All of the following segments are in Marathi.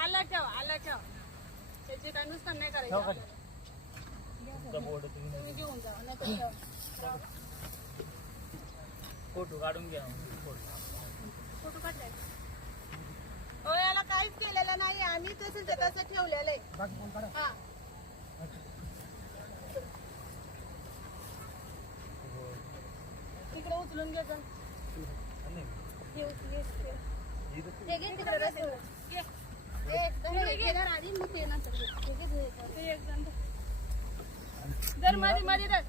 आलं ठेव आलं ठेव त्याची काय नुकसान नाही करायचं तुम्ही घेऊन जा नाही. फोटो काढून घ्या फोटो काढलाय हो याला काहीच केलेलं नाही. आम्ही तसं तसं ठेवलेलं आहे. हा. तिकडे उचलून घे जा. उचल, घे तिकडे रस्त्यावर. घे. हे घे ना आधी, मग ते नंतर घे. हे घे, हे. धरमध्ये मध्ये धर.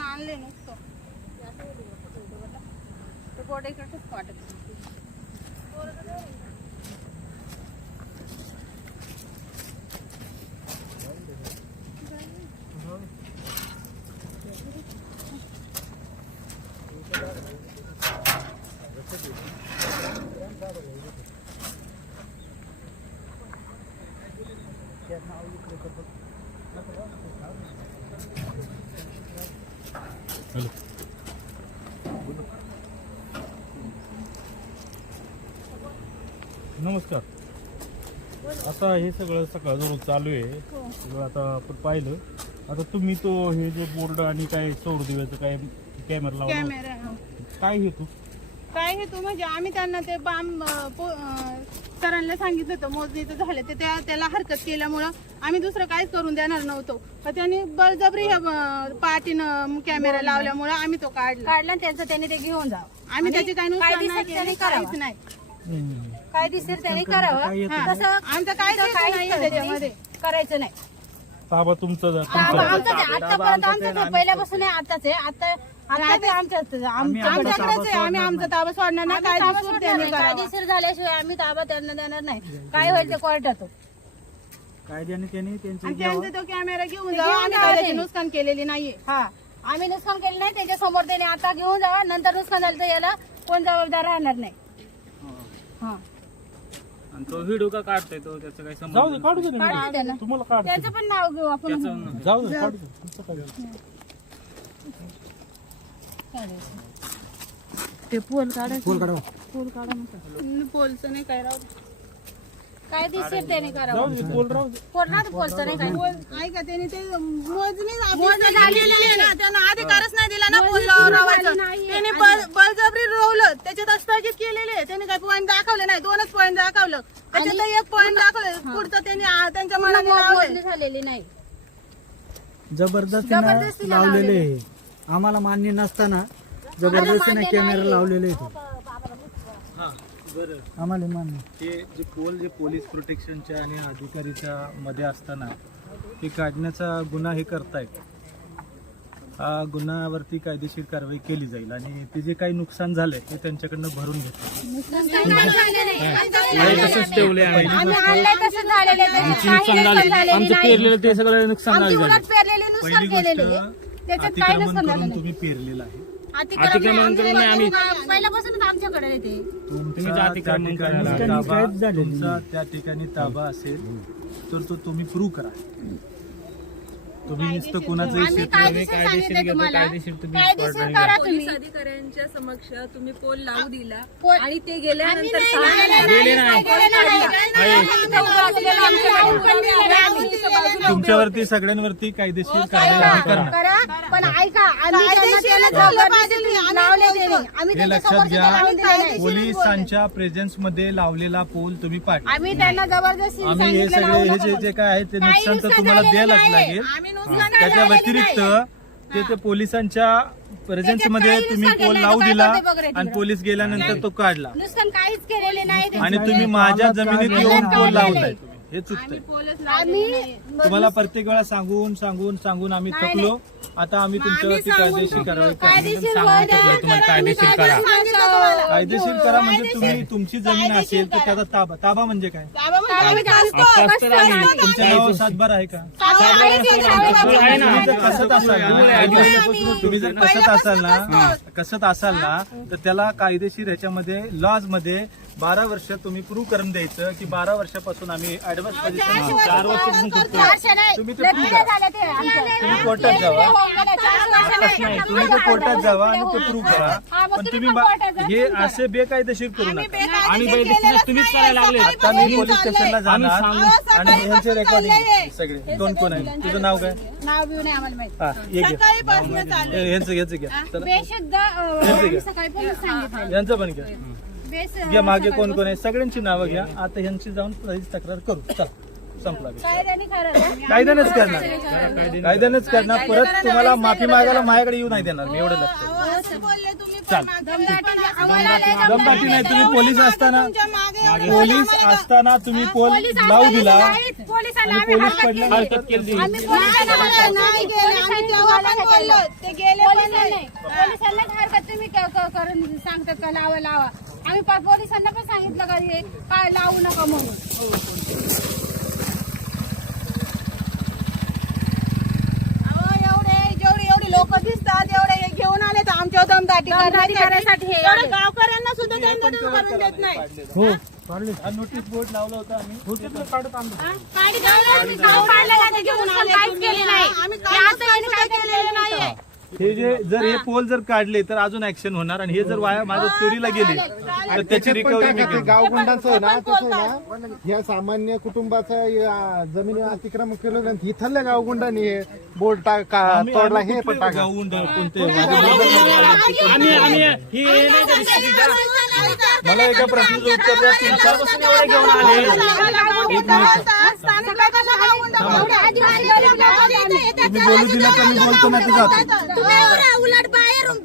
आणले नुसतं तो असं होतं बघ, ते बोर्ड इकडचंच वाटत नमस्कार. आता हे सगळं सकाळ जवळ चालू आहे. सगळं आता आपण पाहिलं. आता तुम्ही तो हे जे बोर्ड आणि काय सौर दिव्याचं काय कॅमेरा लावला. कॅमेरा काय हेतू? काय हे तू म्हणजे आम्ही त्यांना ते बाम अं, सरांना सांगितलं होतं मोजणीचं झालं ते त्या त्याला हरकत केल्यामुळं आम्ही दुसरं काहीच करून देणार नव्हतो तर त्यांनी बळजबरी ह्या पाटीनं कॅमेरा लावल्यामुळं आम्ही तो काढला काढला आणि त्यांचं त्यांनी ते घेऊन जा आम्ही त्याची काही नुकसान नाही कायदेशीर केलं, त्यांनी काहीच करावं. नाही काय दिसेल त्यांनी करावं काय? हा. तसं आमचं काहीच नाही करायचं त्याच्यामध्ये. नाही. करायचं नाही ताबा तुमचा आम- तुमचा आमचं आतापर्यंत आमचं ते पहिल्यापासून आहे आताच आहे आता आता ते आमच्याच आमच्याकडे आमच्याकडेच आहे. आम्ही आमचा ताबा सोडणार नाही. ताबा कायदेशीर सोडणार त्यांनी नाही. करावा. कायदेशीर झाल्याशिवाय आम्ही ताबा त्यांना देणार नाही. काय होईल ते कोर्टात? कायद्याने त्यांनी त्यांचे आणि त्यांचा तो कॅमेरा घेऊन जावा आम्ही जावा ते. नुकसान केलेली नाहीये. हा. आम्ही नुकसान केलं नाही. त्यांच्यासमोर त्याने आता घेऊन जावा नंतर नुकसान झालं तर याला कोण जबाबदार राहणार नाही. हा. आणि तो व्हिडिओ का काढतोय? तो त्याचं काही जाऊ संबंध काढू दे ना. काढू दे ना. तुम्हाला काढ त्याचं पण नाव घेऊ आपण. त्याचं जाऊ दे काढू दे. तुमचं काय ते पोल काढायचं. पोल काढवा. पोल काढा. पोलचं नाही काय राहू काय दिसेल त्याने करावं? राहू पोल पोलचं नाही काय. पोल ऐका त्याने ते मोजणी त्यांना अधिकारच नाही दिला ना पोल लावायचं. त्याने बळ- बळजबरी रोवलं त्याच्यात स्थगित केलेले. त्यांनी काय पॉईंट दाखवले नाही दोनच पॉईंट दाखवलं. त्याच्यात एक पॉईंट दाखवलं पुढचं त्यांनी त्यांच्या मनाने झालेली नाही. जबरदस्तीनं जबरदस्तीनं लावलेले आम्हाला मान्य नसताना जबरदस्तीने कॅमेरा लावलेले आहे हा बरं. आम्हाला मान्य. ते जे पोल जे पोलीस प्रोटेक्शनच्या आणि अधिकारीच्या मध्ये असताना ते काढण्याचा गुन्हा हे करतायत. हा गुन्ह्यावरती कायदेशीर कारवाई केली जाईल आणि ते जे काही नुकसान झालंय ते त्यांच्याकडनं भरून घेतलं. तसंच ठेवले आहे आम्ही आणलंय तसं झालेलं आहे. त्याच्यात काही नुकसान झालेलं. आमचं नाही. पेरलेलं ते सगळं नुकसान आमची झालं. उलट पेरलेली नुकसान पहिली केलेली गोष्ट आहे. त्याच्यात काय अतिक्रमण करून नाही तुम्ही पेरलेलं आहे. अतिक्रमण करून नाही आम्ही पहिल्यापासूनच आमच्याकडे येते. तुमचा तुम्ही त्या अतिक्रमण ठिकाणी करायला ताबा काहीच झालेलं. तुमचा त्या ठिकाणी ताबा असेल तर तो तुम्ही प्रूव्ह करा. तुम्ही नुसतं कुणाचंही आम्ही कायदेशीर कायदेशीर सांगितलं घेतो, तुम्हाला. कायदेशीर तुम्ही पोलीस अधिकाऱ्यांच्या समक्ष तुम्ही पोल लावू दिला पोल- आणि ते आम्ही गेल्यानंतर नाही सहा नंतर- गेले नाही. गेलेलं नाही. आहे. आम्ही इथं उभं असलेलो, आमच्या गावी पण गेलेलं आम्ही इथं बाजूला तुमच्यावरती सगळ्यांवरती कायदेशीर कारवाई आम्ही करणार करा. पण ऐका आम्ही त्यांना त्याला जबरदस्ती लावले त्याने आम्ही हे लक्षात घ्या. पोलिसांच्या प्रेझेन्समध्ये लावलेला पोल तुम्ही पाडला आम्ही त्यांना जबरदस्ती आम्ही हे सांगितलं सगळे हे जे. जे काय आहे ते काही नुकसान तर नुकसान तुम्हाला झालेलं द्यायलाच. लागेल. आम्ही हा. त्याच्या व्यतिरिक्त. ते ते पोलिसांच्या प्रेझेन्समध्ये तुम्ही पोल केलं लावू दिला आणि. पोलीस गेल्यानंतर तो काढला. नुकसान काहीच केलेले नाही आणि. तुम्ही माझ्या जमिनीत येऊन पोल काढलेलं लावलाय हे चुकतंय. तुम्हाला प्रत्येक वेळा सांगून सांगून सांगून आम्ही थकलो. आता आम्ही तुमच्यावरती कायदेशीर कारवाई कायदेशीर तुम्हाला करा. कायदेशीर करा. म्हणजे तुम्ही तुमची जमीन असेल तर त्याचा ताबा ताबा म्हणजे काय? तुमच्या नावावर सातबार आहे का? आहे ना. तुम्ही जर कसत असाल ना तुम्ही जर कसत असाल ना कसत असाल ना तर त्याला कायदेशीर ह्याच्यामध्ये लॉजमध्ये बारा वर्ष तुम्ही प्रूव्ह करून द्यायचं की बारा वर्षापासून आम्ही ऍडव्हान्स पोझिशन चार वर्षापासून करतो. चारशे नाही. तुम्ही ते prove करा. तुम्ही कोर्टात जावा. वर्ष नाही तुम्ही ते कोर्टात जावा आणि ते प्रूव्ह करा. पण तुम्ही बा- हे. असे बेकायदेशीर करू नका. आणि बेदेशीर तुम्हीच करायला लागले आता मी पोलीस स्टेशनला जाणार सांगू. आणि यांचे रेकॉर्डिंग सगळे. दोन कोण आहे? तुझं नाव काय? नाव बिव नाही आम्हाला माहीत हा ये घ्या सकाळीपासून चालू हे- यांचं यांचं घ्या चला. बेशुद्ध अं, यांचं पण सांगितलं यांचं पण घ्या बेस घ्या मागे कोण कोण आहे. सगळ्यांची नावं घ्या. आता यांची जाऊन तक्रार करू. चला. संपला कायद्यानेच करणार. कायद्यानेच करणार. परत तुम्हाला माफी मागायला माझ्याकडे येऊ नाही देणार. मी एवढं लक्ष ठेवा. असं बोलले तुम्ही पण चाल दमदाटी नाही तुम्ही पोलीस असताना तुमच्या मागे एवढे पोलीस असताना तुम्ही पोल पोलीस लावू दिला. पोलीस हरकत पडले. केली. हरकत केली. करून सांगतात का लावा लावा. आम्ही पोलिसांना पण सांगितलं का हे काय लावू नका म्हणून अहो, एवढे जेवढे एवढे लोक दिसतात एवढे हे आमच्या दमदाटी दमदाटी करायसाठी हे एवढे आले. गावकऱ्यांना सुद्धा त्यांना करून देत नाही हो नोटीस बोर्ड लावला होता आम्ही हो, काढत आणलं. गाडी गावला- गाव काढलं का ते घेऊन आले तुम्ही. हे काहीच आता यांनी काय केलेलं नाहीये हे जे जर हे पोल जर काढले तर अजून ऍक्शन होणार आणि हे जर वाया माझ्या चोरीला गेले तर त्याची रिकव्हरी मी घेईन. गावगुंडांचं आहे ना तसं आहे ना ह्या सामान्य कुटुंबाचं या जमिनी अतिक्रमण केलं नाही इथल्या गावगुंडांनी हे बोर्ड टाका आम्ही- तोडला आम्ही हे पण टाका गावून कोणते ही नाही का? मला एका प्रश्नाचं उत्तर द्या तुमच्यापासून एवढे घेऊन आले तुम्ही बोलू दिलं तर मी बोलतो ना ते जातो उलट बाहेरून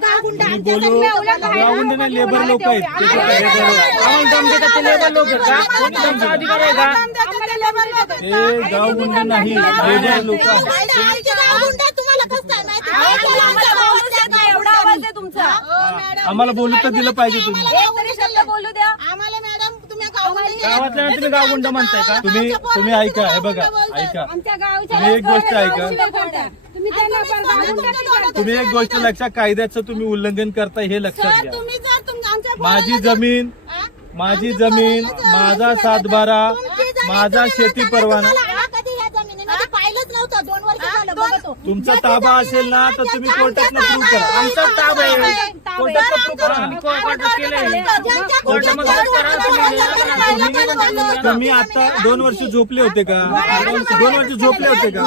बोलू नाही लेबर लोक आहेत. आम्हाला ते लेबर लोक. आहेत का कोणी दमचा अधिकार आहे का? गावगुंड नाही लेबर लोक आहेत. एवढा आवाज आहे तुमचा. आम्हाला बोलू तर दिलं पाहिजे तुम्ही. बोलू द्या. आम्हाला मॅडम तुम्ही गावातल्या तुम्ही गावगुंड म्हणताय का? तुम्ही तुम्ही ऐका हे बघा ऐका. तुम्ही एक गोष्ट ऐका. तुम्ही त्यांना एक गोष्ट लक्षात कायद्याचं तुम्ही उल्लंघन करताय हे लक्षात घ्या. तुम्ही जर तुमच्या आमच्या माझी जमीन माझी जमीन माझा सातबारा माझा शेती परवाना पाहिलंच नव्हतं दोन वर्ष झालं बघतो. तुमचा ताबा असेल ना तर तुम्ही कोर्टात प्रूव्ह करा. आमचा ताब आहे. कोर्टात प्रूफ करा. आम्ही कोर्टात केलंय. कोर्टामध्ये करा. तुम्ही तुम्ही आता दोन वर्ष झोपले होते का? दोन वर्ष झोपले होते का?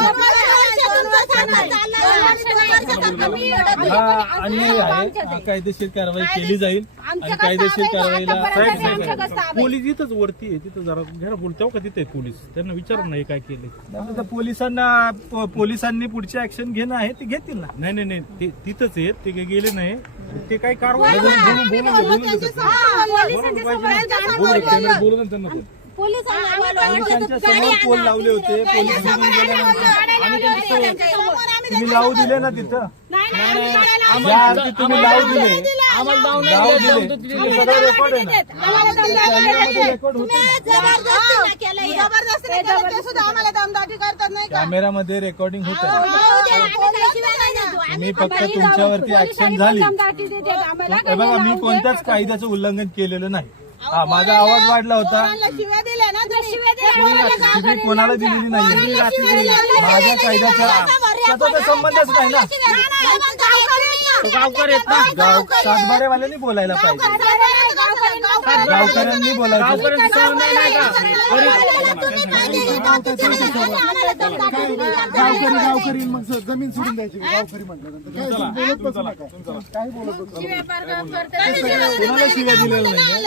हा आहे. हा कायदेशीर कारवाई केली जाईल आणि कायदेशीर कारवाईला. पोलीस इथंच वरती आहे. तिथं जरा घरा बोलतो का तिथे पोलीस? त्यांना विचार नाही काय केले आता पोलिसांना पोलिसांनी पुढची ऍक्शन घेणं आहे ते घेतील ना? नाही नाही नाही. ते तिथंच आहेत. ते काही गेले नाही. ते काय कारवाई हा, पोलिसांच्या समोर कॅमेरा बोलू ना त्यांना समोर पोल लावले होते. पोलीस तुम्ही लावू दिले ना तिथं. तुम्ही लावू दिले. आम्हाला लावू दिले. सगळं रेकॉर्ड आहे ना? रेकॉर्ड होते ना? कॅमेरामध्ये रेकॉर्डिंग होत. आहे मी फक्त तुमच्यावरती ऍक्शन झाली. हे बघा मी कोणत्याच कायद्याचं उल्लंघन केलेलं नाही. हा माझा आवाज वाढला होता. कोणाला दिलेली नाही माझ्या कायद्याच्या त्याचा तर संबंधच नाही ना तो गावकर आहेत ना. गाव सातबाऱ्यावाल्यांनी बोलायला पाहिजे. गावकऱ्यांनी बोलायला. गावकऱ्यांचा नाही का गावकरी गावकरी मग स- जमीन सोडून द्यायची. गावकरी म्हटल्यानंतर काय बोलत बसू नका. काही बोलत बसू नका. कोणाला शिव्या दिलेल्या नाही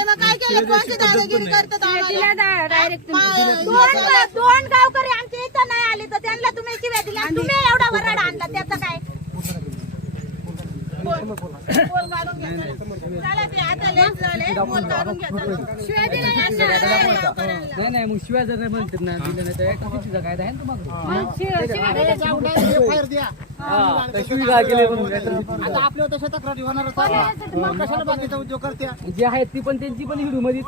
दोन गावकरी आमच्या इथं नाही आले तर त्यांना तुम्ही शिव्या दिल्या. तुम्ही एवढा वराड आणला त्याचं काय चला ते आता लेट झाले बोल काढून घ्या चला. शिव्या दिल्या यांना. नाही नाही मग शिवाय जर नाही म्हणतात ना दिलं नाही तर कितीचा कायदा आहे जे आहेत ती पण त्यांची पण हिडू मध्ये